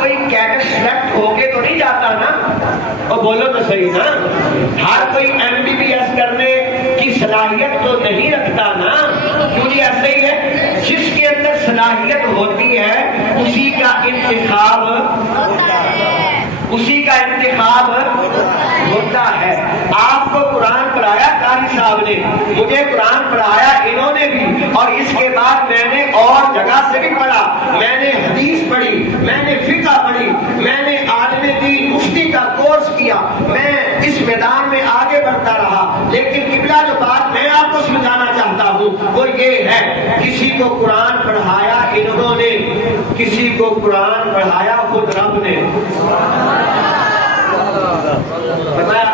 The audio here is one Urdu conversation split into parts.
کوئی کیڈٹ سلیکٹ ہو کے تو نہیں جاتا نا، اور بولو تو صحیح نا، ہر کوئی MBBS کرنے کی صلاحیت تو نہیں رکھتا نا، کیونکہ ایسے ہی ہے جس کے اندر صلاحیت ہوتی ہے اسی کا انتخاب ہوتا ہے۔ آپ کو قرآن پڑھایا قاری صاحب نے، مجھے قرآن پڑھایا انہوں نے بھی، اور اس کے بعد میں نے اور جگہ سے بھی پڑھا، میں نے حدیث پڑھی، میں نے فقہ پڑھی، میں نے عالم دین مفتی کا کورس کیا، میں اس میدان میں آگے بڑھتا رہا، لیکن قبلہ جو بات میں آپ کو سمجھانا چاہتا ہوں وہ یہ ہے، کسی کو قرآن پڑھایا انہوں نے، کسی کو قرآن پڑھایا خود رب نے۔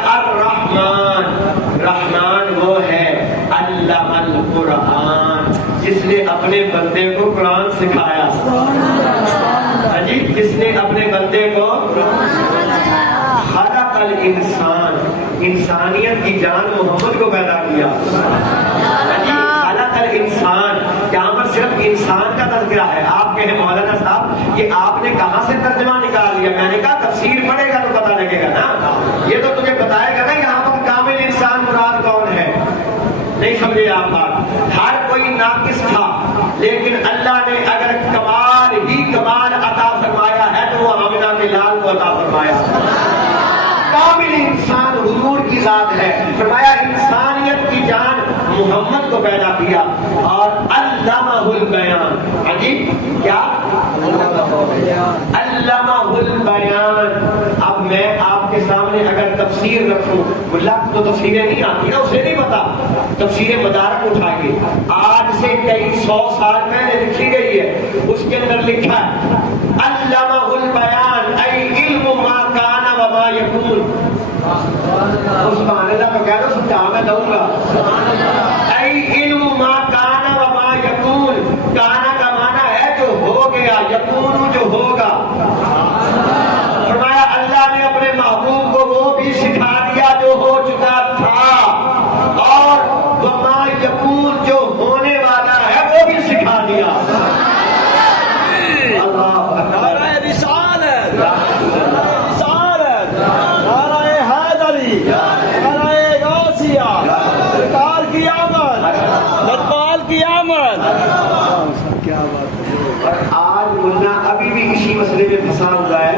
الرحمن، رحمان وہ ہے علم القرآن، جس نے اپنے بندے کو قرآن سکھایا، جی جس نے اپنے بندے کو خلق الانسان، انسانیت کی جان محمد کو پیدا کیا، خلق الانسان، یہاں پر صرف انسان کا تذکرہ ہے۔ آپ کہیں مولانا صاحب یہ آپ نے کہاں سے ترجمہ نکال لیا؟ میں نے کہا تفسیر پڑھے گا تو پتہ لگے گا نا، یہ تو تجھے بتائے گا نا یہاں پر کامل انسان مراد کون ہے۔ نہیں سمجھے آپ بات؟ ہر کوئی ناقص تھا، لیکن اللہ نے اگر کمال ہی کمال عطا فرمایا ہے تو وہ آمنہ کے لال کو عطا فرمایا۔ کامل انسان حضور کی ذات ہے، فرمایا انسانیت کی جان محمد کو پیدا کیا، اور علمہ البیان، عجیب کیا علمہ البیان۔ اب میں آپ کے سامنے اگر تفسیر رکھوں، اللہ کو تو تفسیریں نہیں آتی نا، اسے نہیں پتا، تفسیر مدارک اٹھائیے، آج سے کئی 100 سال پہلے لکھی گئی ہے، اس کے اندر لکھا ہے علمہ البیان ای علم ما کان وما یکون۔ سبحان اللہ، میں کہہ رہا ہوں سمجھا میں دوں گا، ای علم ما کان وما یکون، کانا کا معنی ہے جو ہو گیا، یکون جو ہوگا۔ فرمایا اللہ نے اپنے محبوب کو وہ بھی سکھا دیا جو ہو چکا تھا، اور وما یکون جو ہونے والا ہے وہ بھی سکھا دیا۔ آج ملنا ابھی بھی اسی مسئلے میں پھنسا ہوا ہے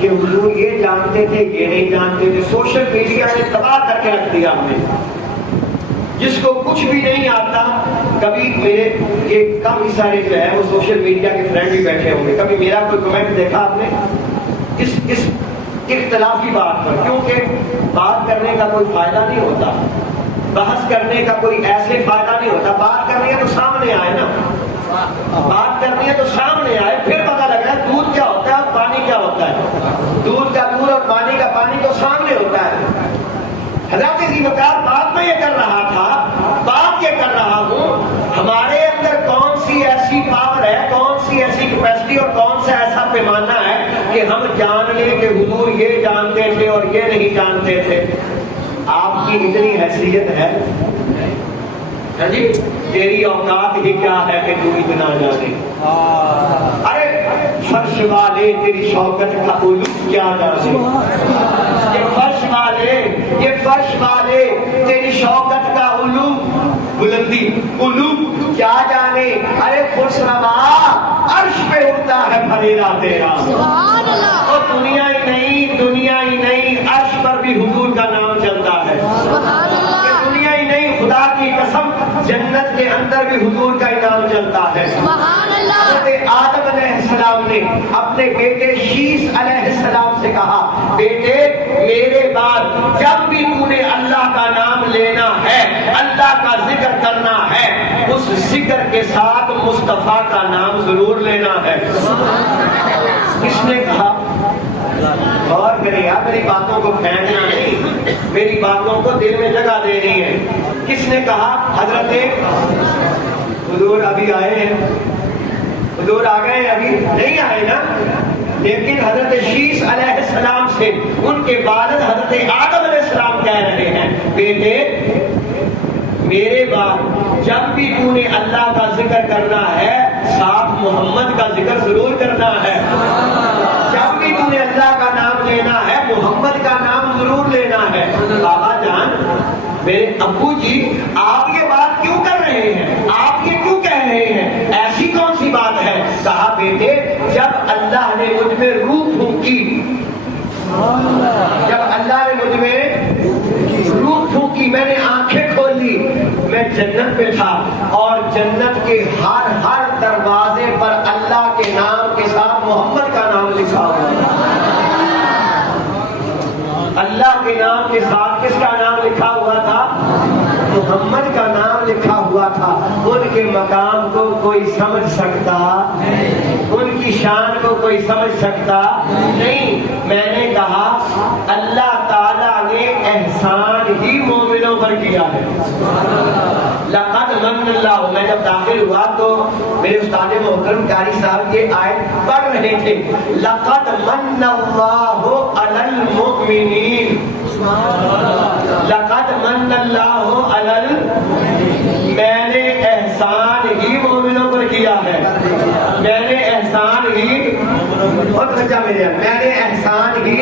کہ حضور یہ جانتے تھے یہ نہیں جانتے تھے۔ سوشل میڈیا نے تباہ کر کے رکھ دیا ہمیں، جس کو کچھ بھی نہیں آتا۔ کبھی میرے یہ کافی سارے جو ہے وہ سوشل میڈیا کے فرینڈ بھی بیٹھے ہوں گے، کبھی میرا کوئی کمنٹ دیکھا آپ نے اس اختلافی بات پر؟ کیونکہ بات کرنے کا کوئی فائدہ نہیں ہوتا، بحث کرنے کا کوئی ایسے فائدہ نہیں ہوتا۔ بات کرنی ہے تو سامنے آئے نا، بات کرنی ہے تو سامنے آئے، پھر پتہ لگ رہا ہے دودھ کیا ہوتا ہے اور پانی کیا ہوتا ہے، دودھ کا دودھ اور پانی کا پانی تو سامنے ہوتا ہے۔ حضرت ذی وقار بات میں یہ کر رہا تھا، بات یہ کر رہا ہوں ہمارے اندر کون سی ایسی پاور ہے، کون سی ایسی کیپیسٹی اور کون سا ایسا پیمانہ ہے کہ ہم جان لیں کہ حضور یہ جانتے تھے اور یہ نہیں جانتے تھے۔ آپ کی اتنی حیثیت ہے جی، تیری اوقات ہی کیا ہے کہ تو اتنا جانے۔ ارے فرش والے تیری شوکت کا علوم کیا جانے، یہ فرش والے تیری شوکت کا علوم، بلندی علوم کیا جانے۔ ارے خسروا عرش پہ اڑتا ہے پھریرا تیرا، اور دنیا ہی نہیں عرش پر بھی حضور کا نام چلتا ہے۔ دنیا ہی نہیں، خدا کی قسم جنت کے اندر بھی حضور کا نام چلتا ہے۔ حضرت آدم علیہ السلام نے اپنے بیٹے شیس علیہ السلام سے کہا، بیٹے میرے بعد جب بھی تو نے اللہ کا نام لینا ہے، اللہ کا ذکر کرنا ہے، اس ذکر کے ساتھ مصطفیٰ کا نام ضرور لینا ہے۔ کس نے کہا؟ غور کریں آپ، میری باتوں کو پھینکنا نہیں، میری باتوں کو دل میں جگہ دینی ہے۔ کس نے کہا؟ حضرت حضور ابھی آئے ہیں، حضور آ گئے، ابھی نہیں آئے نا، لیکن حضرت شیس علیہ السلام سے ان کے والد حضرت آدم علیہ السلام کہہ رہے ہیں، بیٹے میرے بعد جب بھی تو نے اللہ کا ذکر کرنا ہے، ساتھ محمد کا ذکر ضرور کرنا ہے۔ جب لینا ہے, محمد کا نام ضرور لینا ہے. بابا جان, میرے ابو جی, آپ یہ بات کیوں کر رہے ہیں, آپ یہ کیوں کہہ رہے ہیں, ایسی کون سی بات ہے؟ کہا بیٹے, جب اللہ نے مجھ میں روح پھونکی, جب اللہ نے مجھ میں روح پھونکی, میں نے آنکھیں کھول لی, میں جنت میں تھا, اور جنت کے ہر دروازے پر اللہ کے نام کے ساتھ محمد کا نام لکھا ہوا تھا. اللہ کے نام کے ساتھ کس کا نام لکھا ہوا تھا؟ محمد کا نام لکھا ہوا تھا. ان کے مقام کو کوئی سمجھ سکتا نہیں, ان کی شان کو کوئی سمجھ سکتا نہیں. میں نے کہا اللہ تعالیٰ نے احسان ہی مومنوں پر کیا ہے. لقد من اللہ, میں جب داخل ہوا تو میرے استاد محترم قاری صاحب یہ آیت پڑھ رہے تھے, لقد من اللہ علی المؤمنین, لقد من اللہ علی, میں نے احسان ہی مومنوں پر کیا ہے, میں نے احسان ہی, بہت بچہ میرے, میں نے احسان ہی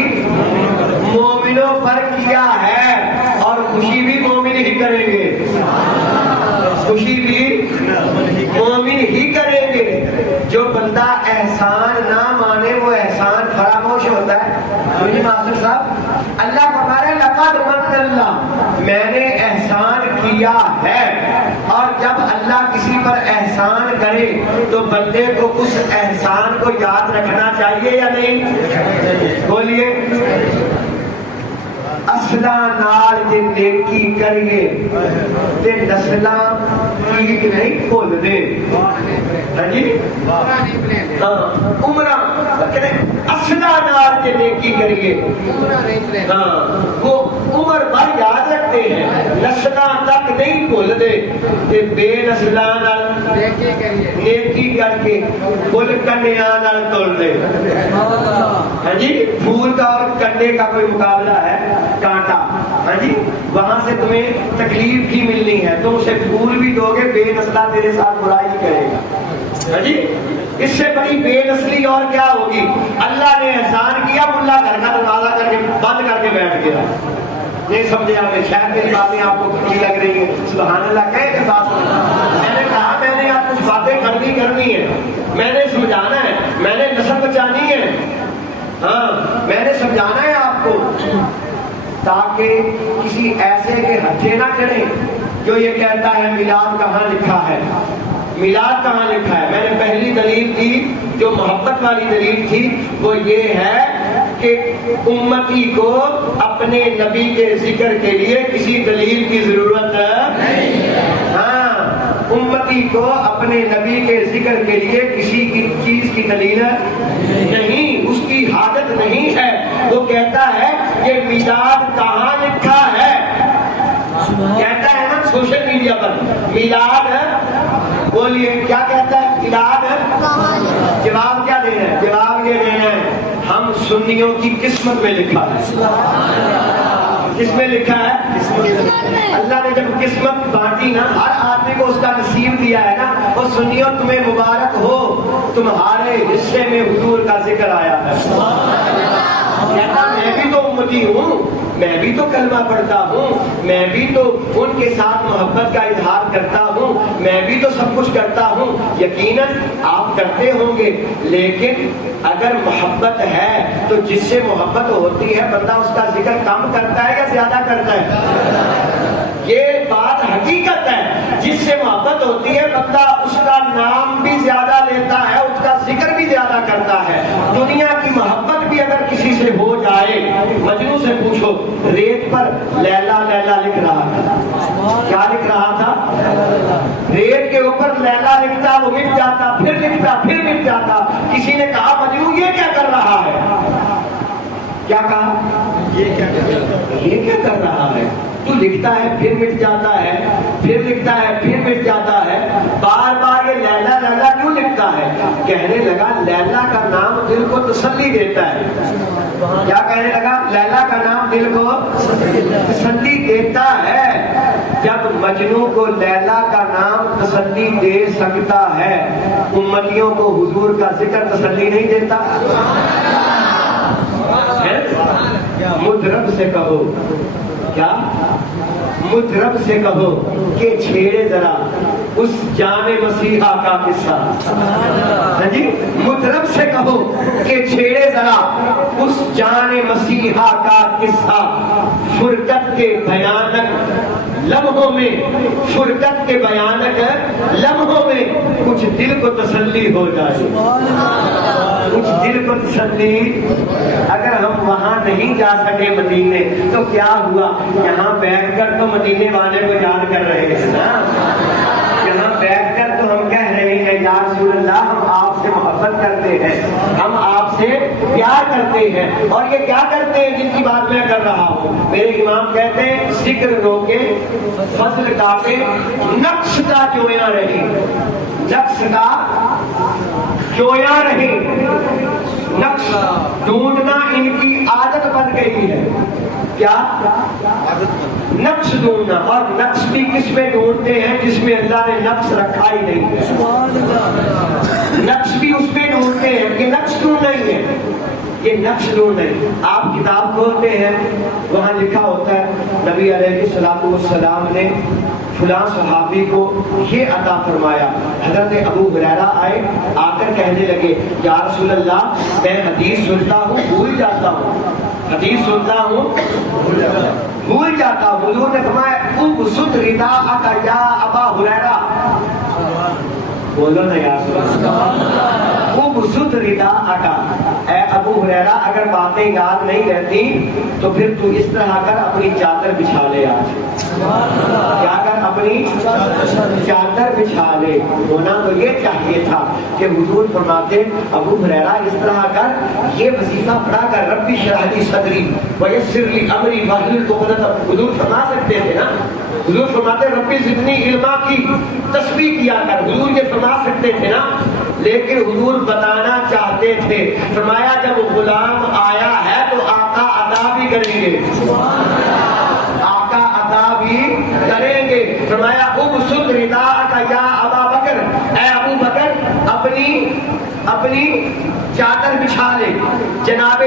مومنوں پر کیا ہے, اور خوشی بھی مومن ہی کریں گے, خوشی بھی مومن ہی کریں گے. جو بندہ احسان نہ مانے وہ احسان فراموش ہوتا ہے. مجھے ماسٹر صاحب اللہ فرما رہے ہیں لقد من اللہ, میں نے احسان کیا ہے. اور جب اللہ کسی پر احسان کرے تو بندے کو اس احسان کو یاد رکھنا چاہیے یا نہیں؟ بولیے. اصلاں نال جے نیکی کریے تے نسلاں عید نہیں بھول دے. ہاں جی, عمرہ اصلاں نال جے نیکی کریے, ہاں وہ عمر بھر یاد رکھتے ہیں, نسلاں تک نہیں بھول دے. تے بے نسلاں نال نیکی کر کے پھول کنیاں نال تول دے. ہاں جی, پھول کا اور کنڈے کا کوئی مقابلہ ہے؟ کانٹا. ہاں جی, وہاں سے تمہیں تکلیف ہی ملنی ہے, تم اسے پھول بھی دو گے, بے نسلہ تیرے ساتھ برائی کرے گا. ہاں جی, اس سے بڑی بے نسلی اور کیا ہوگی؟ اللہ نے احسان کیا, ملا گھر کا دروازہ کر کے بند کر کے بیٹھ گیا. نہیں سمجھے آپ نے؟ شاید میری باتیں آپ کو کچھ لگ رہی ہیں. سبحان اللہ کہے کہ بات, میں نے کہا میں نے آپ کچھ باتیں کرنی ہے, میں نے سمجھانا ہے, میں نے نسل بچانی ہے. ہاں, میں نے سمجھانا ہے آپ کو, تاکہ کسی ایسے کے ہتھے نہ چڑھیں جو یہ کہتا ہے میلاد کہاں لکھا ہے, میلاد کہاں لکھا ہے. میں نے پہلی دلیل دی جو محبت والی دلیل تھی, وہ یہ ہے کہ امتی کو اپنے نبی کے ذکر کے لیے کسی دلیل کی ضرورت نہیں. ہاں, امتی کو اپنے نبی کے ذکر کے لیے کسی کی چیز کی دلیل نہیں, اس کی حاجت نہیں ہے. وہ کہتا ہے کہ میلاد کہاں لکھا ہے, کہتا ہے نا سوشل میڈیا پر میلاد, بولیے کیا کہتا ہے میلاد؟ جواب کیا دینا ہے؟ جواب یہ دینا ہے ہم سنیوں کی قسمت میں لکھا ہے. کس میں لکھا ہے؟ اللہ نے جب قسمت بانٹی نا, ہر آدمی کو اس کا نصیب دیا ہے نا, وہ سنیوں تمہیں مبارک ہو, تمہارے حصے میں حضور کا ذکر آیا ہے. کہتا میں بھی تو امتی ہوں, میں بھی تو کلمہ پڑھتا ہوں, میں بھی تو ان کے ساتھ محبت کا اظہار کرتا ہوں, میں بھی تو سب کچھ کرتا ہوں. یقیناً آپ کرتے ہوں گے, لیکن اگر محبت ہے تو جس سے محبت ہوتی ہے بندہ اس کا ذکر کم کرتا ہے یا زیادہ کرتا ہے؟ یہ بات حقیقت ہے. جس سے محبت ہوتی ہے بندہ اس کا نام بھی زیادہ لیتا ہے, اس کا ذکر بھی زیادہ کرتا ہے. دنیا کی محبت بھی اگر کسی سے ہو جائے, مجنوں سے پوچھو, ریت پر لیلا لیلا لکھ رہا تھا, کیا لکھ رہا تھا؟ ریت کے اوپر لیلا لکھتا, وہ مٹ جاتا, پھر لکھتا, پھر مٹ جاتا. کسی نے کہا مجنوں یہ کیا کر رہا ہے؟ کیا کہا؟ یہ کیا کر رہا ہے؟ تو لکھتا ہے پھر مٹ جاتا ہے, پھر لکھتا ہے پھر مٹ جاتا ہے, بار بار یہ لیلا لیلا کیوں لکھتا ہے؟ کہنے لگا لیلا کا نام دل کو تسلی دیتا ہے. کیا کہنے لگا؟ لیلا کا نام دل کو تسلی دیتا ہے. جب مجنوں کو لیلا کا نام تسلی دے سکتا ہے, امتیوں کو حضور کا ذکر تسلی نہیں دیتا. سے کہو کیا مطرب سے کہو کہ چھیڑے ذرا اس جان مسیحا کا قصہ. ہاں جی, مطرب سے کہو کہ چھیڑے ذرا اس جان مسیحا کا قصہ. فرقت کے بھیانک لمحوں میں, فرقت کے بھیانک لمحوں میں کچھ دل کو تسلی ہو جائے, کچھ دل کو تسلی. اگر ہم وہاں نہیں جا سکے مدینے تو کیا ہوا, یہاں بیٹھ کر تو مدینے والے کو یاد کر رہے ہیں نا, یہاں بیٹھ کر تو ہم کہہ رہے ہیں یا رسول اللہ ہم آپ سے محبت کرتے ہیں, ہم آپ سے پیار کرتے ہیں. اور یہ کیا کرتے ہیں جن کی بات میں کر رہا ہوں؟ میرے امام کہتے ہیں ذکر روکے فضل کاٹے نقش کا جویا رہی, نقش کا جویا رہی. نقش ڈھونڈنا ان کی عادت بن گئی ہے. کیا نقش ڈھونڈنا, اور نقش بھی کس میں ڈھونڈتے ہیں جس میں اللہ نے نقش رکھا ہی نہیں ہے. نقش بھی اس میں ڈھونڈتے ہیں کہ نقش کیوں نہیں ہے, یہ نقش ڈھونڈ نہیں. آپ کتاب کھولتے ہیں وہاں لکھا ہوتا ہے نبی علیہ الصلوۃ والسلام نے فلاں صحابی کو یہ عطا فرمایا. حضرت ابو ہریرہ آئے, آ کر کہنے لگے یا رسول اللہ میں حدیث سنتا ہوں بھول جاتا ہوں, حدیث سنتا ہوں بھول جاتا ہوں. حضور نے فرمایا ابسط رداءک یا ابا ہریرہ, بولو نا یا رسول اللہ, ابسط رداءک, اے ابو ہریرہ اگر باتیں یاد نہیں رہتی تو پھر تو اس طرح کر اپنی چادر بچھا لے. آج کیا کر, اپنی چادر بچھا لے. ہونا تو یہ چاہیے تھا کہ حضور فرماتے ابو ہریرہ اس طرح کر, یہ وظیفہ پڑھا کر ربی اشرح لی صدری ویسر لی امری واحلل عقدۃ. حضور فرما سکتے تھے نا, حضور فرماتے ربی زدنی علما کی تسبیح کیا کر, حضور یہ فرما سکتے تھے نا. لیکن حضور بتانا چاہتے تھے, فرمایا جب غلام آیا ہے تو آقا عطا بھی کریں گے, آقا عطا بھی کریں گے. فرمایا ابسط رداءک یا ابا بکر, اے ابو بکر اپنی چادر بچھا لے. جناب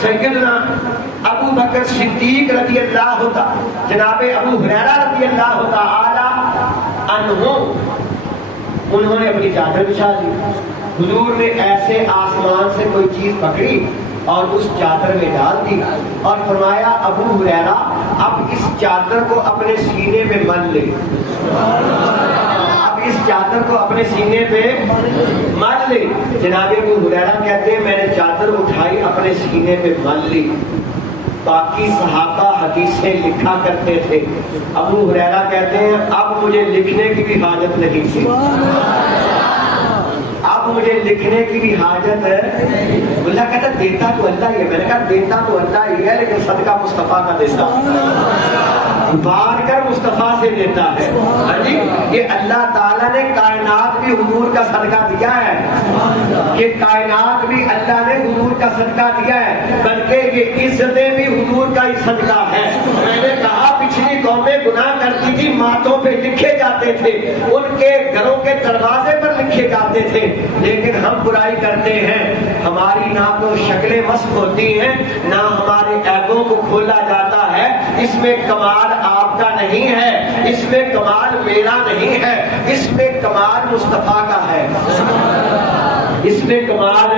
سیدنا ابو بکر صدیق رضی اللہ تعالی, جناب ابو ہریرہ رضی اللہ تعالی عنہ, انہوں نے اپنی چادر بچھا لی. حضور نے ایسے آسمان سے کوئی چیز پکڑی اور اس چادر میں ڈال دی اور فرمایا ابو ہریرہ اب اس چادر کو اپنے سینے میں مل لے, اب اس چادر کو اپنے سینے پہ مل لے. جناب ابو ہریرہ کہتے ہیں میں نے چادر اٹھائی اپنے سینے پہ مل لی. باقی صحابہ حدیثیں لکھا کرتے تھے, ابو ہریرہ کہتے ہیں اب مجھے لکھنے کی بھی حاجت نہیں تھی, اب مجھے لکھنے کی بھی حاجت ہے. اللہ کہتا دیتا تو اللہ ہی ہے. میں نے کہا دیتا تو اللہ ہی ہے لیکن صدقہ مصطفیٰ کا دیتا, بار کر مصطفیٰ سے دیتا ہے. ہاں جی, یہ اللہ تعالیٰ نے کائنات بھی حضور کا صدقہ دیا ہے, یہ کائنات بھی اللہ نے حضور کا صدقہ دیا ہے, بلکہ یہ عزتیں بھی حضور کا ہی صدقہ ہے. میں نے کہا پچھلی قومیں گناہ کرتی تھی, ماتھوں پہ لکھے جاتے تھے, ان کے گھروں کے دروازے پر لکھے جاتے تھے, لیکن ہم برائی کرتے ہیں. ہماری نہ تو شکلیں مسخ ہوتی ہیں نہ ہمارے عیبوں کو کھولا جاتا ہے. اس میں کمال آپ کا نہیں ہے, اس میں کمال میرا نہیں ہے, اس میں کمال مصطفیٰ کا ہے, اس میں کمال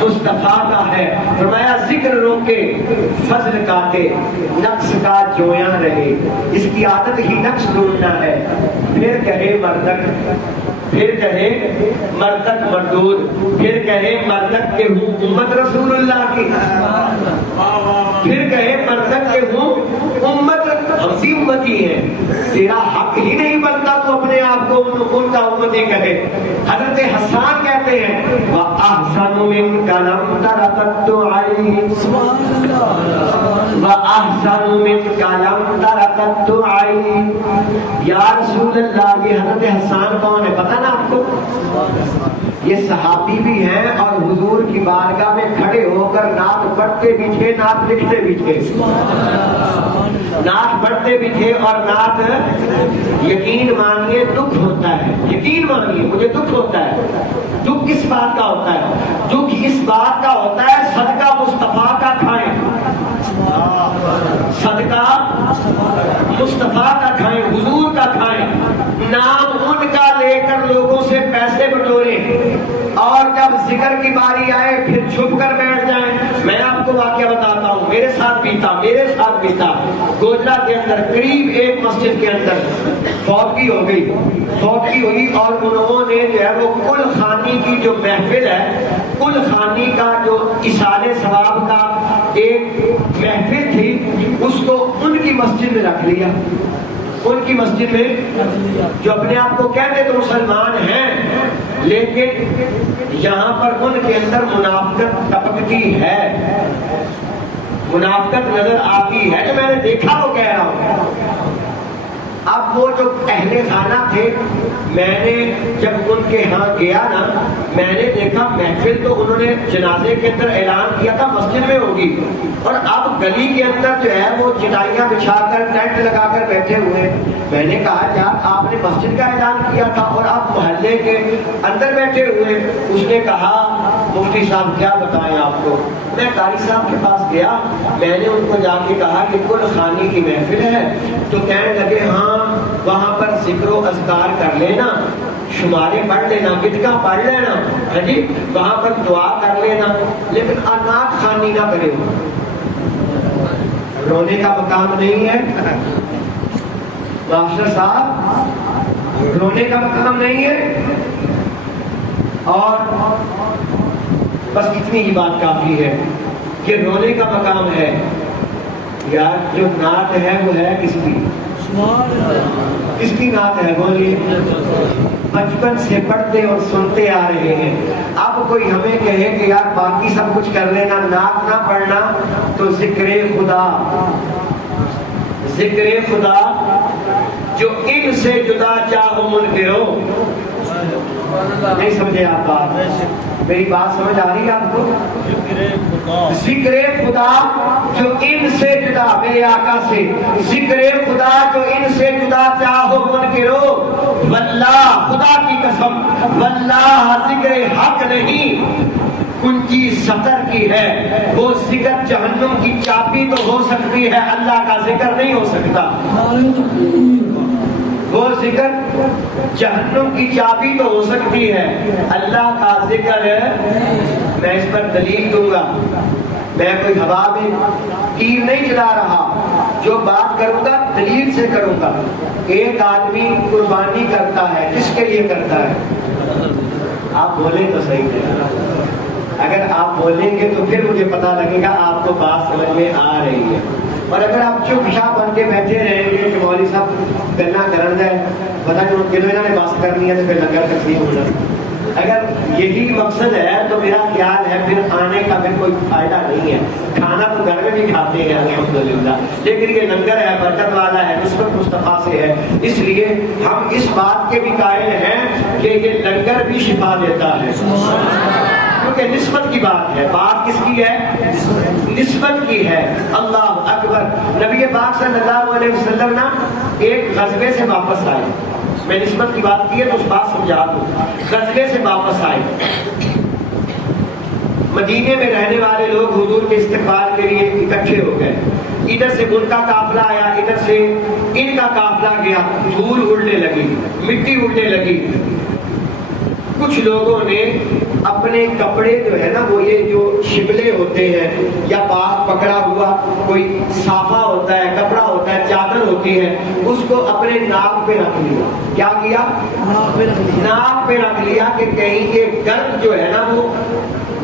مصطفیٰ کا ہے. فرمایا ذکر روکے فضل کاٹے نقش کا جویاں رہے. اس کی عادت ہی نقش ڈھونڈنا ہے. پھر کہے مردک, پھر کہے مردک مردود, پھر کہے مردک کے ہوں امت رسول اللہ کی, پھر کہے مردک کے ہوں امت ہم سی امتی ہیں. تیرا حق ہی نہیں بنتا تو اپنے آپ کو ان کا امتی کہے. حضرت حسان کہتے ہیں وَأَحْسَنُ مِنْكَ لَمْ تَرَقَتُّ عَيْنِ, وَأَحْسَنُ مِنْكَ لَمْ تَرَقَتُّ عَيْنِ. یا رسول اللہ, یہ حضرت حسان کون ہے پتہ نا آپ کو؟ یہ صحابی بھی ہیں اور حضور کی بارگاہ میں کھڑے ہو کر نعت پڑھتے بھی تھے, نعت لکھتے بھی تھے, نعت پڑھتے بھی تھے اور نعت. یقین مانیے دکھ ہوتا ہے, یقین مانیے مجھے دکھ ہوتا ہے. دکھ کس بات کا ہوتا ہے؟ دکھ اس بات کا ہوتا ہے صدقہ مصطفیٰ کا کھائیں, صدقہ مصطفیٰ کا کھائیں، حضور کا کھائیں، نام ان کا لے کر لوگوں سے پیسے بٹوریں، اور جب ذکر کی باری آئے پھر چھپ کر بیٹھ جائیں۔ میں آپ کو واقعہ بتاتا ہوں، میرے ساتھ بیتا گوجرا کے اندر قریب ایک مسجد کے اندر فوتگی ہوئی اور انہوں نے جو ہے وہ کل خانی کی جو محفل ہے، کل خانی کا جو اصالے ثواب کا ایک محفل تھی، اس کو ان کی مسجد میں رکھ لیا، ان کی مسجد میں، جو اپنے آپ کو کہتے تو مسلمان ہیں، لیکن یہاں پر ان کے اندر منافقت ٹپکتی ہے، منافقت نظر آتی ہے، جو میں نے دیکھا وہ کہہ رہا ہوں۔ اب وہ جو اہل خانہ تھے، میں نے جب ان کے ہاں گیا نا، میں نے دیکھا محفل تو انہوں نے جنازے کے اندر اعلان کیا تھا مسجد میں ہوگی، اور اب گلی کے اندر جو ہے وہ چٹائیاں بچھا کر ٹینٹ لگا کر بیٹھے ہوئے۔ میں نے کہا یار آپ نے مسجد کا اعلان کیا تھا اور آپ محلے کے اندر بیٹھے ہوئے۔ اس نے کہا مفتی صاحب کیا بتائیں آپ کو۔ میں قاری صاحب کے پاس گیا، میں نے ان کو جا کے کہا کہ کل خانی کی محفل ہے، تو کہنے لگے ہاں وہاں پر ذکر و اذکار کر لینا، شمارے پڑھ لینا، بدکا پڑھ لینا، ہاں جی وہاں پر دعا کر لینا، لیکن اناٹ خانی نہ کرے۔ رونے کا مقام نہیں ہے ماسٹر صاحب، رونے کا مقام نہیں ہے، اور بس اتنی ہی بات کافی ہے کہ رونے کا مقام ہے۔ یار جو نعت ہے وہ ہے کس کی؟ کس کی نعت ہے بولیے؟ بچپن سے پڑھتے اور سنتے آ رہے ہیں۔ اب کوئی ہمیں کہے کہ یار باقی سب کچھ کر لینا، نعت نہ پڑھنا، تو ذکر خدا جو ان سے جدا چاہو منکرو۔ نہیں سمجھے آپ بات؟ میری بات سمجھ آ رہی ہے آپ کو؟ ذکر خدا جو ان سے جدا، میرے آقا سے، ذکر خدا جو ان سے جدا چاہو منکرو، واللہ خدا کی قسم، واللہ ذکر حق نہیں، کنجی سطر کی ہے۔ وہ ذکر جہنم کی چابی تو ہو سکتی ہے، اللہ کا ذکر نہیں ہو سکتا۔ وہ ذکر جہنم کی چابی تو ہو سکتی ہے، اللہ کا ذکر میں اس پر دلیل دوں گا۔ میں کوئی ہوا میں تیر نہیں چلا رہا، جو بات کروں گا دلیل سے کروں گا۔ ایک آدمی قربانی کرتا ہے، کس کے لیے کرتا ہے؟ آپ بولیں تو صحیح ہے، اگر آپ بولیں گے تو پھر مجھے پتا لگے گا آپ کو بات سمجھ میں آ رہی ہے، اور اگر آپ چپ چاپ بن کے بیٹھے رہیں گے کہ مولوی صاحب گنا کرن ہے پتہ نہیں کلو انہوں نے بات کرنی ہے تو پھر لنگر تقسیم ہو جائے، اگر یہی مقصد ہے تو میرا خیال ہے پھر آنے کا پھر کوئی فائدہ نہیں ہے۔ کھانا تو گھر میں بھی کھاتے ہیں الحمدللہ، لیکن یہ لنگر ہے، برکت والا ہے، نسبت مصطفیٰ سے ہے، اس لیے ہم اس بات کے بھی قائل ہیں کہ یہ لنگر بھی شفا دیتا ہے، کیونکہ نسبت کی بات ہے۔ بات کس کی ہے؟ نسبت کی ہے۔ اللہ اکبر۔ نبی پاک صلی اللہ علیہ وسلم نا ایک غزوے سے واپس آئے، میں نسبت کی بات کی ہے تو اس بات سمجھا دوں۔ غزوے سے واپس آئے، مدینے میں رہنے والے لوگ حضور کے استقبال کے لیے اکٹھے ہو گئے، ادھر سے ان کا قافلہ آیا، ادھر سے ان کا قافلہ گیا، دھول اڑنے لگی، مٹی اڑنے لگی۔ کچھ لوگوں نے اپنے کپڑے جو ہے نا وہ یہ جو شبلے ہوتے ہیں یا پاس پکڑا ہوا کوئی صافہ ہوتا ہے، کپڑا ہوتا ہے، چادر ہوتی ہے، اس کو اپنے ناک پہ رکھ لیا۔ کیا کیا؟ ناک پہ رکھ لیا کہ کہیں یہ گرد جو ہے نا وہ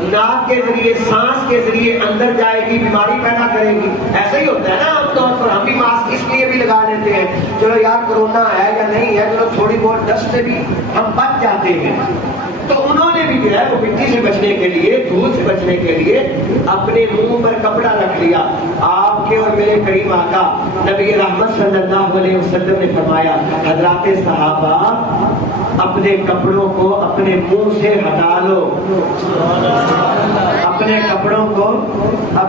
ناک کے ذریعے، سانس کے ذریعے اندر جائے گی، بیماری پیدا کرے گی۔ ایسا ہی ہوتا ہے نا عام طور پر، ہم بھی ماسک اس لیے بھی لگا لیتے ہیں چلو یار کرونا ہے یا نہیں ہے، چلو تھوڑی بہت ڈسٹ سے بھی ہم بچ جاتے ہیں۔ تو انہوں نے بھی جو ہے وہ مٹی سے بچنے کے لیے، دھول سے بچنے کے لیے اپنے منہ پر کپڑا رکھ لیا۔ آپ کے اور میرے کریم آقا نبی رحمت صلی اللہ علیہ وسلم نے فرمایا حضرات صحابہ اپنے کپڑوں کو اپنے منہ سے ہٹا لو، اپنے کپڑوں کو